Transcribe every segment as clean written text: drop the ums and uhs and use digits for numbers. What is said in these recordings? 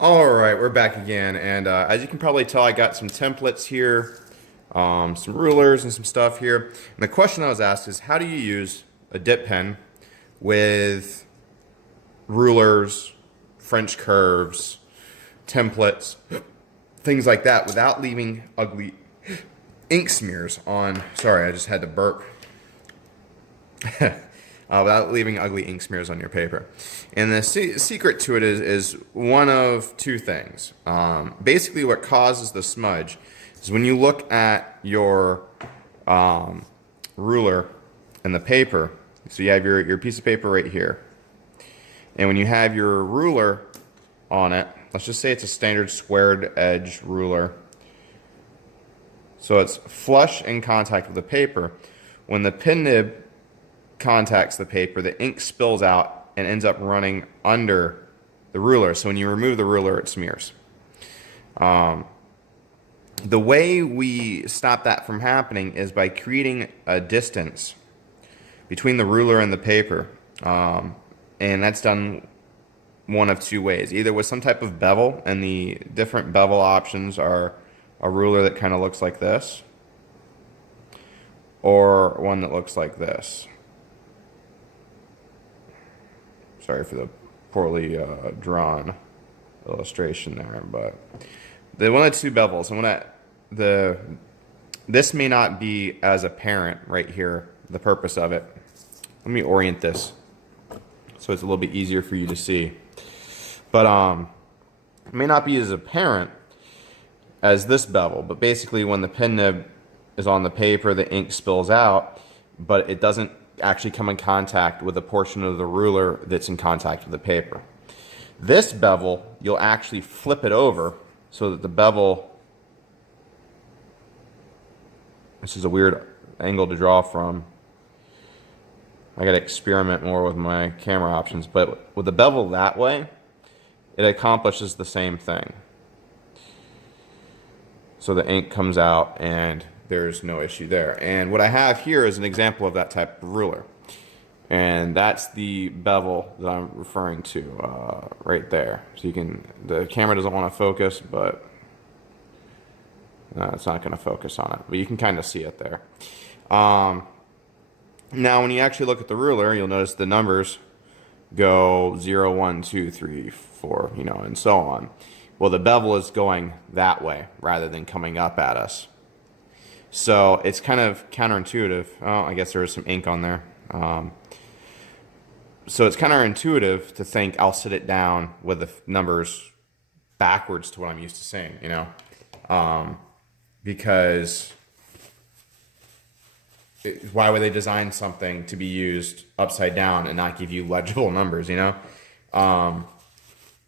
All right, we're back again, and as you can probably tell, I got some templates here, some rulers and some stuff here. And the question I was asked is, how do you use a dip pen with rulers, French curves, templates, things like that, without leaving ugly ink smears on? Sorry, I just had to burp. Without leaving ugly ink smears on your paper. And the secret to it is one of two things. Basically, what causes the smudge is when you look at your ruler and the paper. So you have your piece of paper right here. And when you have your ruler on it, let's just say it's a standard squared edge ruler. So it's flush in contact with the paper. When the pen nib contacts the paper, the ink spills out and ends up running under the ruler. So when you remove the ruler, it smears. The way we stop that from happening is by creating a distance between the ruler and the paper. And that's done one of two ways. Either with some type of bevel, and the different bevel options are a ruler that kind of looks like this, or one that looks like this. Sorry for the poorly drawn illustration there, but the one of the two bevels, and this may not be as apparent right here, the purpose of it. Let me orient this so it's a little bit easier for you to see. But it may not be as apparent as this bevel, but basically when the pen nib is on the paper, the ink spills out, but it doesn't actually come in contact with a portion of the ruler that's in contact with the paper. This bevel, you'll actually flip it over so that the bevel, this is a weird angle to draw from. I gotta experiment more with my camera options, but with the bevel that way, it accomplishes the same thing. So the ink comes out and there's no issue there. And what I have here is an example of that type of ruler. And that's the bevel that I'm referring to right there. So you can, the camera doesn't want to focus, but it's not going to focus on it. But you can kind of see it there. Now when you actually look at the ruler, you'll notice the numbers go 0, 1, 2, 3, 4, and so on. Well, the bevel is going that way rather than coming up at us. So it's kind of counterintuitive. Oh, I guess there was some ink on there. So it's counterintuitive to think I'll sit it down with the numbers backwards to what I'm used to seeing, because why would they design something to be used upside down and not give you legible numbers,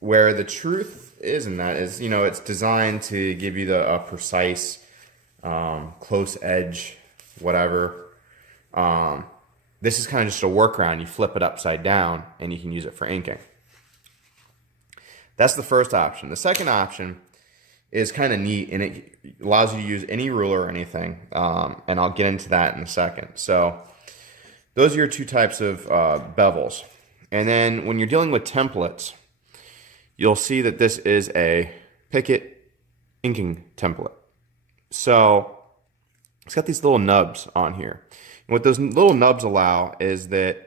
Where the truth is in that is, it's designed to give you the precise, close edge, whatever. This is kind of just a workaround. You flip it upside down and you can use it for inking. That's the first option. The second option is kind of neat, and it allows you to use any ruler or anything, and I'll get into that in a second. So those are your two types of bevels. And then when you're dealing with templates, you'll see that this is a Picket inking template. So it's got these little nubs on here. And what those little nubs allow is that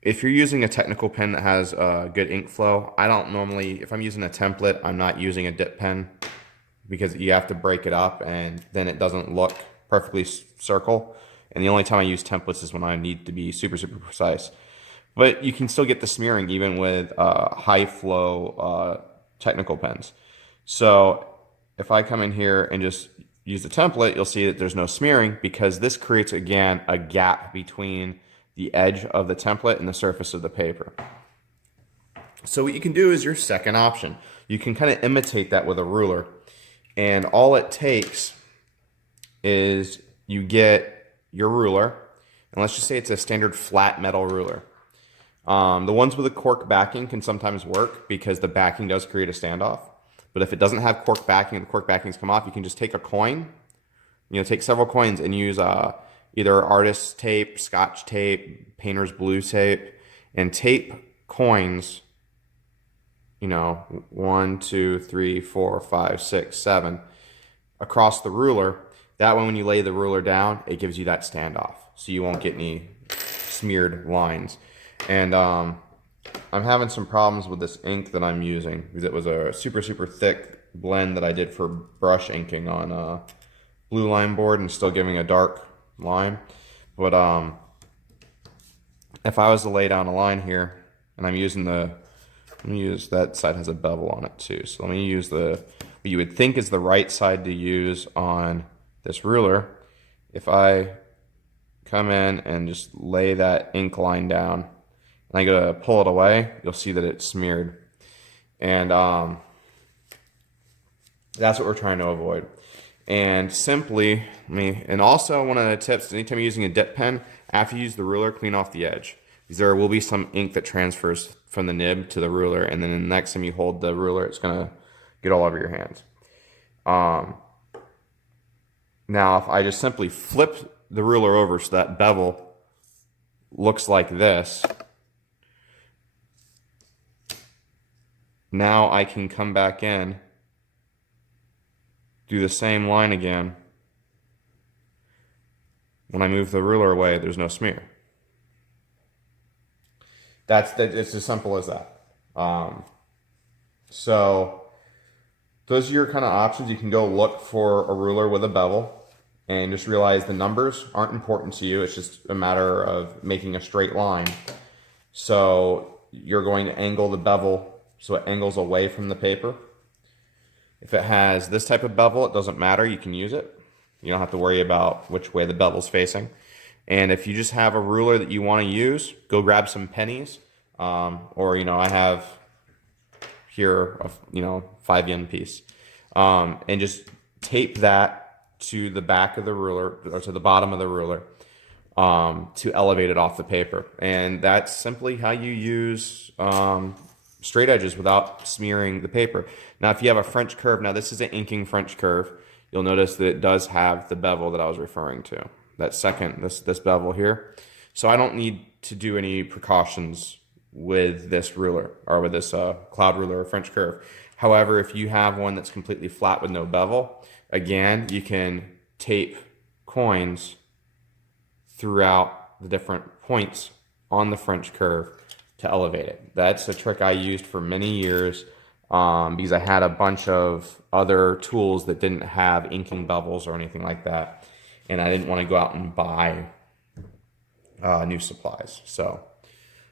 if you're using a technical pen that has good ink flow, I don't normally, if I'm using a template, I'm not using a dip pen because you have to break it up and then it doesn't look perfectly circle. And the only time I use templates is when I need to be super, super precise. But you can still get the smearing even with high flow technical pens. So if I come in here and just use the template, you'll see that there's no smearing because this creates, again, a gap between the edge of the template and the surface of the paper. So what you can do is your second option. You can kind of imitate that with a ruler. And all it takes is you get your ruler, and let's just say it's a standard flat metal ruler. The ones with a cork backing can sometimes work because the backing does create a standoff. But if it doesn't have cork backing and the cork backings come off, you can just take a coin, take several coins and use either artist's tape, scotch tape, painter's blue tape, and tape coins you know, 1, 2, 3, 4, 5, 6, 7 across the ruler. That way when you lay the ruler down, it gives you that standoff, so you won't get any smeared lines. And I'm having some problems with this ink that I'm using because it was a super thick blend that I did for brush inking on a blue line board and still giving a dark line. But if I was to lay down a line here, and I'm using let me use, that side has a bevel on it too, so let me use what you would think is the right side to use on this ruler. If I come in and just lay that ink line down and I go to pull it away, you'll see that it's smeared. And that's what we're trying to avoid. And simply, and also one of the tips, anytime you're using a dip pen, after you use the ruler, clean off the edge. Because there will be some ink that transfers from the nib to the ruler, and then the next time you hold the ruler, it's going to get all over your hands. Now, if I just simply flip the ruler over so that bevel looks like this, now I can come back in, do the same line again. When I move the ruler away, there's no smear. It's as simple as that. So those are your kind of options. You can go look for a ruler with a bevel and just realize the numbers aren't important to you. It's just a matter of making a straight line. So you're going to angle the bevel so it angles away from the paper. If it has this type of bevel, it doesn't matter. You can use it. You don't have to worry about which way the bevel's facing. And if you just have a ruler that you want to use, go grab some pennies. Or, I have here a 5 yen piece. And just tape that to the back of the ruler, or to the bottom of the ruler, to elevate it off the paper. And that's simply how you use straight edges without smearing the paper. Now, if you have a French curve, now this is an inking French curve, you'll notice that it does have the bevel that I was referring to. That second, this bevel here. So I don't need to do any precautions with this ruler, or with this cloud ruler or French curve. However, if you have one that's completely flat with no bevel, again, you can tape coins throughout the different points on the French curve to elevate it. That's a trick I used for many years because I had a bunch of other tools that didn't have inking bevels or anything like that, and I didn't want to go out and buy new supplies. So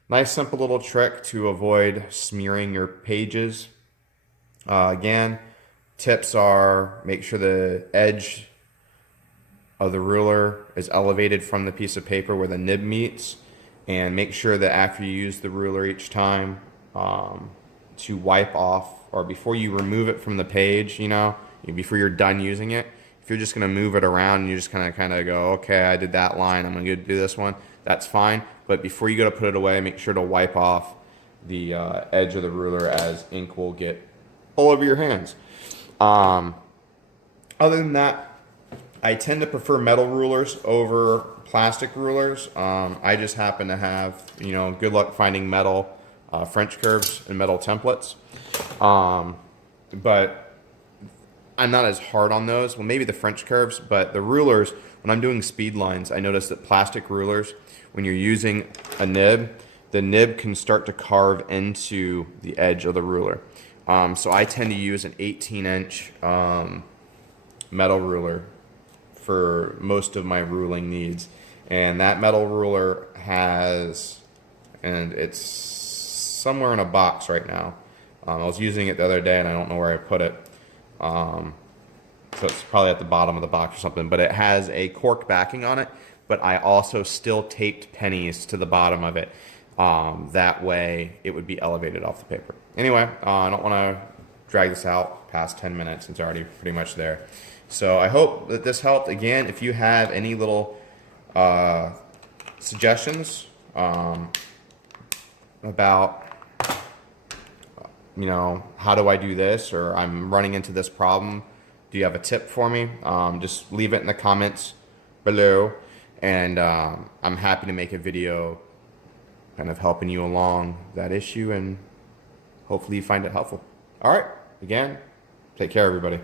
nice simple little trick to avoid smearing your pages. Again, tips are: make sure the edge of the ruler is elevated from the piece of paper where the nib meets, and make sure that after you use the ruler each time to wipe off, or before you remove it from the page, before you're done using it. If you're just going to move it around and you just kind of go, okay, I did that line, I'm going to do this one, that's fine. But before you go to put it away, make sure to wipe off the edge of the ruler, as ink will get all over your hands. Other than that, I tend to prefer metal rulers over plastic rulers. I just happen to have, good luck finding metal French curves and metal templates. But I'm not as hard on those. Well, maybe the French curves, but the rulers, when I'm doing speed lines, I notice that plastic rulers, when you're using a nib, the nib can start to carve into the edge of the ruler. So I tend to use an 18-inch metal ruler for most of my ruling needs. And that metal ruler has, and it's somewhere in a box right now. I was using it the other day and I don't know where I put it. So it's probably at the bottom of the box or something, but it has a cork backing on it, but I also still taped pennies to the bottom of it. That way it would be elevated off the paper. Anyway, I don't want to drag this out past 10 minutes. It's already pretty much there. So I hope that this helped. Again, if you have any little suggestions about, how do I do this, or I'm running into this problem, do you have a tip for me? Just leave it in the comments below, and I'm happy to make a video kind of helping you along that issue, and hopefully you find it helpful. All right, again, take care, everybody.